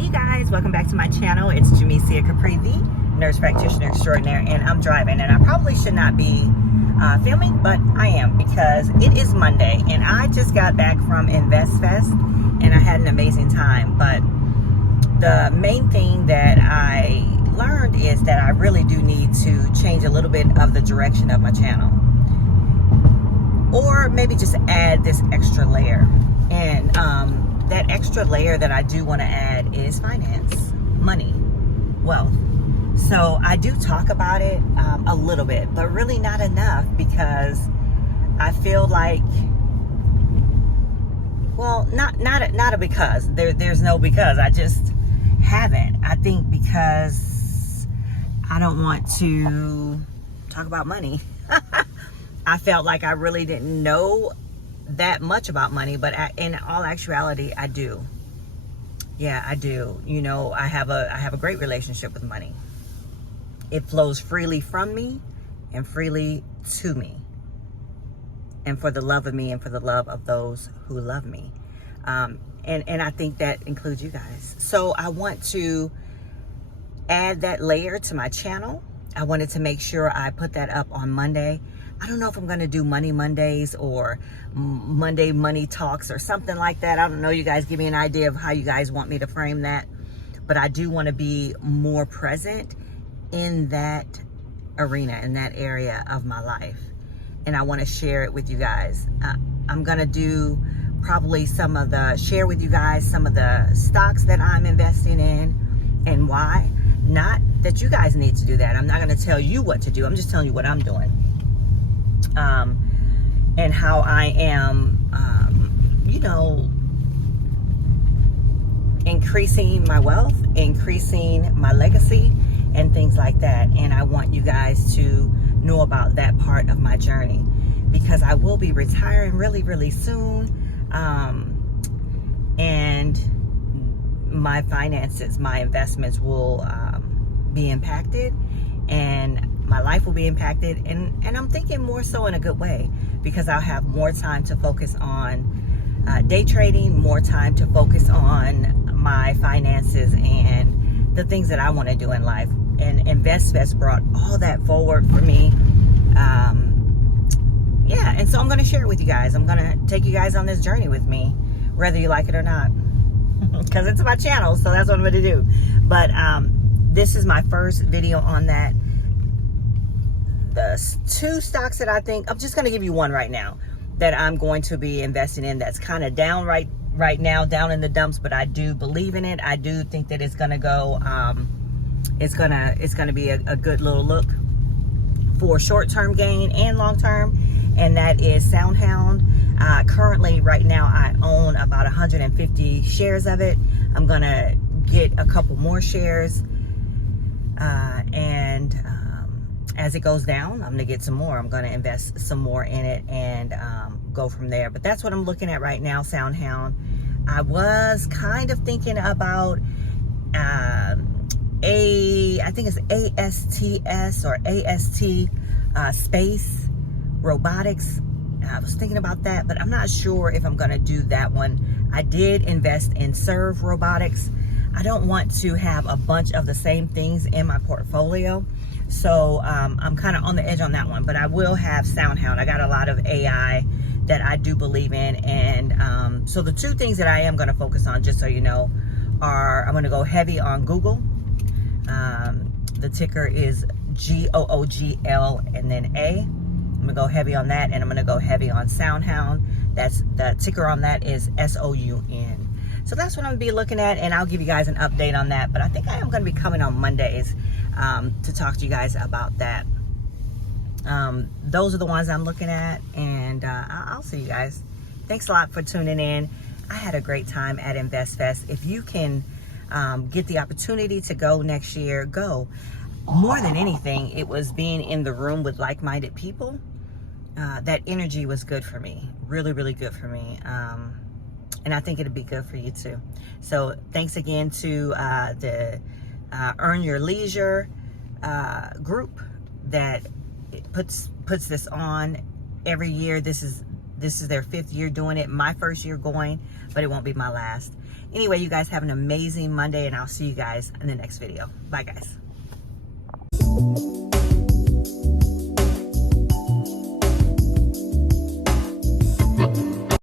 Hey guys, welcome back to my channel. It's Jemecia-Nurse Practitioner Extraordinaire, and I'm driving, and I probably should not be filming, but I am because it is Monday, and I just got back from InvestFest, and I had an amazing time. But the main thing that I learned is that I really do need to change a little bit of the direction of my channel, or maybe just add this extra layer. And that extra layer that I do want to add is finance, money, wealth. So I do talk about it a little bit, but really not enough, because I feel like, well, not a because. There's no because. I just haven't. I think because I don't want to talk about money. I felt like I really didn't know that much about money, but in all actuality, I do. Yeah, I do. You know, I have a great relationship with money. It flows freely from me and freely to me, and for the love of me and for the love of those who love me. And I think that includes you guys. So I want to add that layer to my channel. I wanted to make sure I put that up on Monday. I don't know if I'm going to do Money Mondays or Monday Money Talks or something like that. I don't know. You guys give me an idea of how you guys want me to frame that. But I do want to be more present in that arena, in that area of my life. And I want to share it with you guys. I'm going to do probably share with you guys some of the stocks that I'm investing in and why. Not that you guys need to do that. I'm not going to tell you what to do. I'm just telling you what I'm doing. And how I am, increasing my wealth, increasing my legacy, and things like that. And I want you guys to know about that part of my journey, because I will be retiring really, really soon. And my finances, my investments will be impacted, and my life will be impacted, and I'm thinking more so in a good way, because I'll have more time to focus on day trading, more time to focus on my finances and the things that I want to do in life. And InvestFest brought all that forward for me. Yeah, and so I'm going to share it with you guys. I'm going to take you guys on this journey with me, whether you like it or not, because it's my channel, so that's what I'm going to do. But this is my first video on that. The two stocks that I think, I'm just going to give you one right now that I'm going to be investing in, that's kind of down right now, down in the dumps, but I do believe in it. I do think that it's going to go, it's going to be a good little look for short-term gain and long-term, and that is SoundHound. Currently, right now, I own about 150 shares of it. I'm going to get a couple more shares, and as it goes down, I'm going to get some more. I'm going to invest some more in it and go from there. But that's what I'm looking at right now, SoundHound. I was kind of thinking about I think it's ASTS or AST Space Robotics. I was thinking about that, but I'm not sure if I'm going to do that one. I did invest in Serve Robotics. I don't want to have a bunch of the same things in my portfolio. So I'm kind of on the edge on that one, but I will have SoundHound. I got a lot of AI that I do believe in. And so the two things that I am going to focus on, just so you know, are I'm going to go heavy on Google. The ticker is GOOGL and then A. I'm going to go heavy on that, and I'm going to go heavy on SoundHound. That's the ticker on that is SOUN. So that's what I'm going to be looking at, and I'll give you guys an update on that. But I think I am going to be coming on Mondays to talk to you guys about that. Those are the ones I'm looking at, and I'll see you guys. Thanks a lot for tuning in. I had a great time at InvestFest. If you can get the opportunity to go next year, go. More than anything, it was being in the room with like-minded people. That energy was good for me. Really, really good for me. And I think it'll be good for you too. So thanks again to the Earn Your Leisure group that puts this on every year. This is their 5th year doing it. My first year going, but it won't be my last. Anyway, you guys have an amazing Monday, and I'll see you guys in the next video. Bye, guys.